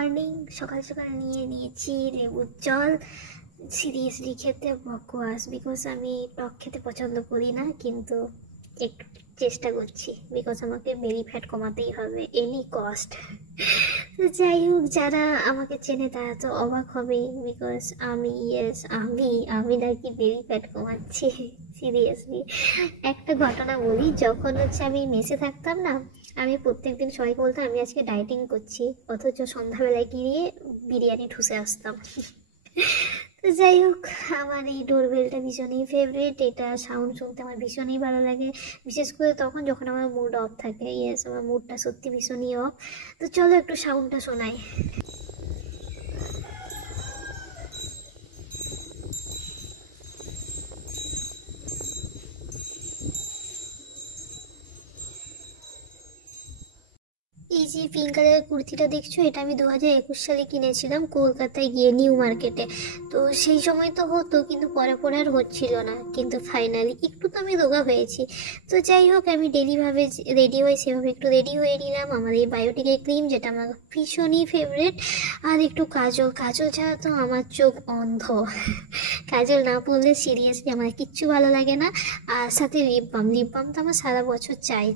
Morning. সকাল সকাল নিয়েছি লেবুর জল। সিরিয়াসলি খেতে বকওয়াস, বিকজ আমি টক খেতে পছন্দ করি না, কিন্তু একটু চেষ্টা করছি বিকজ আমাকে বেলি ফ্যাট কমাতেই হবে এনি কস্ট। তো যাই হোক, যারা আমাকে চেনে তারা তো অবাক হবেই, বিকজ আমি নাকি বেলি ফ্যাট কমাচ্ছি। সিরিয়াসলি একটা ঘটনা বলি, যখন আমি মেসে থাকতাম না, আমি প্রত্যেকদিন সবাইকে বলতাম আমি আজকে ডায়েটিং করছি, অথচ সন্ধ্যাবেলায় গিয়ে বিরিয়ানি ঠুসে আসতাম। তো যাই হোক, আমার এই ডোরবেলটা ভীষণই ফেভারিট। এটা সাউন্ড শুনতে আমার ভীষণই ভালো লাগে, বিশেষ করে তখন যখন আমার মুড অফ থাকে। ইয়েস, আমার মুডটা সত্যি ভীষণই অফ। তো চলো একটু সাউন্ডটা শোনাই। এই যে পিঙ্ক কালারের কুর্তিটা দেখছো, এটা আমি 2021 সালে কিনেছিলাম কলকাতায় গিয়ে নিউ মার্কেটে। তো সেই সময় তো হতো, কিন্তু পরে পরে আর হচ্ছিল না, কিন্তু ফাইনালি একটু তো আমি রোগা হয়েছি। তো যাই হোক, আমি ডেলিভাবে রেডি হই, সেভাবে একটু রেডি হয়ে নিলাম। আমার এই বায়োটিকের ক্রিম, যেটা আমার ভীষণই ফেভারিট, আর একটু কাজল ছাড়া তো আমার চোখ অন্ধ। কাজল না পরলে সিরিয়াসলি আমার কিচ্ছু ভালো লাগে না। আর সাথে লিপ বাম তো আমার সারা বছর চাই।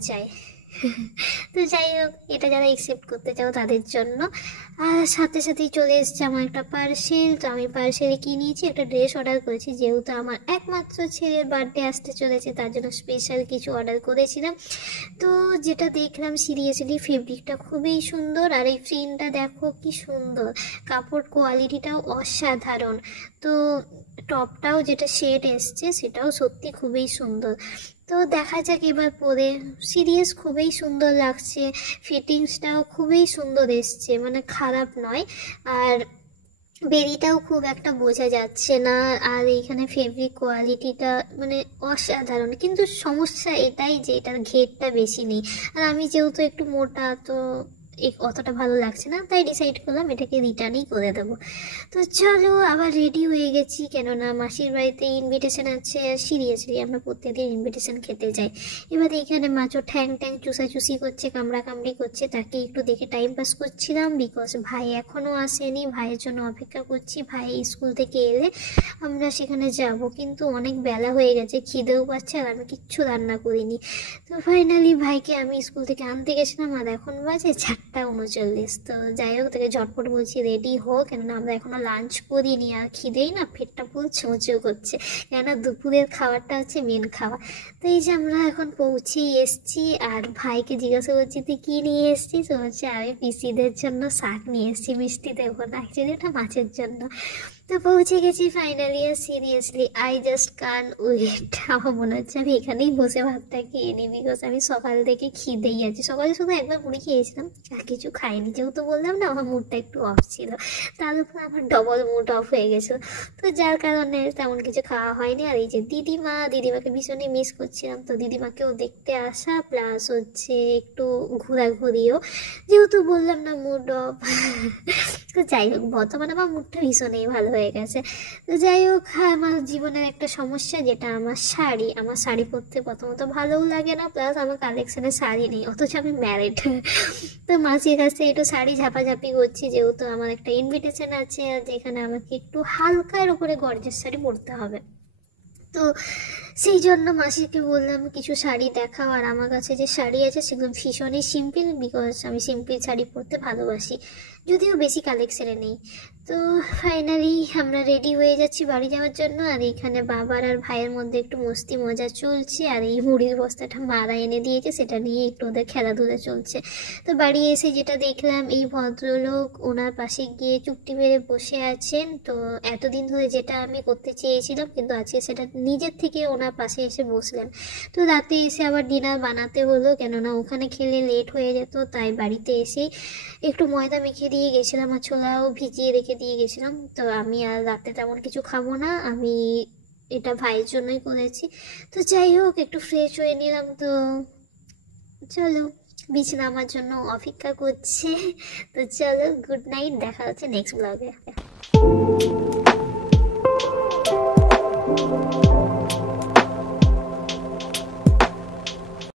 তো যাই হোক, এটা যারা একসেপ্ট করতে চাও তাদের জন্য। আর সাথে সাথেই চলে এসছে আমার একটা পার্সেল। তো আমি পার্সেলে কি নিয়েছি, একটা ড্রেস অর্ডার করেছি, যেহেতু আমার একমাত্র ছেলের বার্থডে আসতে চলেছে, তার জন্য স্পেশাল কিছু অর্ডার করেছিলাম। তো যেটা দেখলাম, সিরিয়াসলি ফেব্রিকটা খুবই সুন্দর, আর এই প্রিন্টটা দেখো কি সুন্দর, কাপড় কোয়ালিটিটাও অসাধারণ। তো টপটাও যেটা শেড এসছে সেটাও সত্যি খুবই সুন্দর। তো দেখা যাক এবার পরে। সিরিয়াস খুবই সুন্দর লাগছে, ফিটিংসটাও খুবই সুন্দর এসছে, মানে খারাপ নয়। আর বেরিটাও খুব একটা বোঝা যাচ্ছে না। আর এইখানে ফেব্রিক কোয়ালিটিটা মানে অসাধারণ, কিন্তু সমস্যা এটাই যে এটার ঘেরটা বেশি নেই। আর আমি যেহেতু একটু মোটা, তো অতটা ভালো লাগছে না, তাই ডিসাইড করলাম এটাকে রিটার্নই করে দেবো। তো চলো, আবার রেডি হয়ে গেছি, কেননা মাসির বাড়িতে ইনভিটেশন আছে। সিরিয়াসলি আমরা প্রত্যেকদিন ইনভিটেশন খেতে যাই। এবার এইখানে মাছও ঠ্যাং চুষাচুষি করছে, কামড়ি করছে, তাকে একটু দেখে টাইম পাস করছিলাম, বিকজ ভাই এখনও আসেনি। ভাইয়ের জন্য অপেক্ষা করছি, ভাই স্কুল থেকে এলে আমরা সেখানে যাব, কিন্তু অনেক বেলা হয়ে গেছে, খিদেও পাচ্ছে, আর আমি কিচ্ছু রান্না করিনি। তো ফাইনালি ভাইকে আমি স্কুল থেকে আনতে গেছিলাম, আর এখন বাজে 4:39। তো যাই হোক, তাকে ঝটপট বলছি রেডি হোক, কেননা আমরা এখনো লাঞ্চ করিনি, আর খিদেই না পেটটা পুরো চোঁচো করছে, কেননা দুপুরের খাবারটা হচ্ছে মেন খাওয়া। তো এই যে আমরা এখন পৌঁছেই এসছি, আর ভাইকে জিজ্ঞাসা করছি তুই কী নিয়ে এসছিস? ও হচ্ছে আমি পিসিদের জন্য শাক নিয়ে এসেছি, মিষ্টি দেবো না, অ্যাকচুয়ালি ওটা মাছের জন্য। তো পৌঁছে গেছি ফাইনালি, আর seriously I just can wait. আমার মনে হচ্ছে আমি এখানেই বসে ভাতটা খেয়ে নিই, বিকজ আমি সকাল থেকে খিদেই আছি। সকালে শুধু একবার মুড়ি খেয়েছিলাম, আর কিছু খাইনি, যেহেতু বললাম না আমার মুডটা একটু অফ ছিল, তার উপর আমার ডবল মুড অফ হয়ে গেছিলো। তো যার কারণে তেমন কিছু খাওয়া হয়নি। আর এই যে দিদিমাকে ভীষণই মিস করছিলাম, তো দিদিমাকেও দেখতে আসা, প্লাস হচ্ছে একটু ঘোরাঘুরিও, যেহেতু বললাম না মুড অফ। তো যাই হোক, বর্তমানে আমার মুডটা ভীষণই ভালো হয়ে গেছে। তো যাই হোক, আমার জীবনের একটা সমস্যা, যেটা আমার শাড়ি পরতে প্রথমত ভালোও লাগে না, প্লাস আমার কালেকশনে শাড়ি নেই, অথচ আমি ম্যারিড। তো মাসির কাছে একটু শাড়ি ঝাপাঝাপি করছি, যেহেতু আমার একটা ইনভিটেশন আছে, আর যেখানে আমাকে একটু হালকার উপরে গর্জেস শাড়ি পরতে হবে। তো সেই জন্য মাসিকে বললাম কিছু শাড়ি দেখাও, আর আমার কাছে যে শাড়ি আছে সেগুলো ভীষণই সিম্পল, বিকজ আমি সিম্পল শাড়ি পরতে ভালোবাসি, যদিও বেশি কালেকশনে নেই। তো ফাইনালি আমরা রেডি হয়ে যাচ্ছি বাড়ি যাওয়ার জন্য, আর এইখানে বাবার আর ভাইয়ের মধ্যে একটু মস্তি মজা চলছে, আর এই মুড়ির বস্তাটা মারা এনে দিয়েছে, সেটা নিয়ে একটু ওদের খেলাধুলা চলছে। তো বাড়ি এসে যেটা দেখলাম, এই ভদ্রলোক ওনার পাশে গিয়ে চুপটি মেরে বসে আছেন। তো এতদিন ধরে যেটা আমি করতে চেয়েছিলাম, কিন্তু আজকে সেটা নিজের থেকে ওনার পাশে এসে বসলেন। তো রাতে এসে আবার ডিনার বানাতে হলো, কেননা ওখানে খেলে লেট হয়ে যেত, তাই বাড়িতে এসেই একটু ময়দা মেখে দিয়ে গেছিলাম, আর ছোলাও ভিজিয়ে রেখে দিয়ে গেছিলাম। তো আমি আর রাতে তেমন কিছু খাবো না, আমি এটা ভাইয়ের জন্যই করেছি। তো যাই হোক, একটু ফ্রেশ হয়ে নিলাম। তো চলো, বিছানা আমার জন্য অপেক্ষা করছে। তো চলো, গুড নাইট, দেখা হচ্ছে নেক্সট ব্লগে।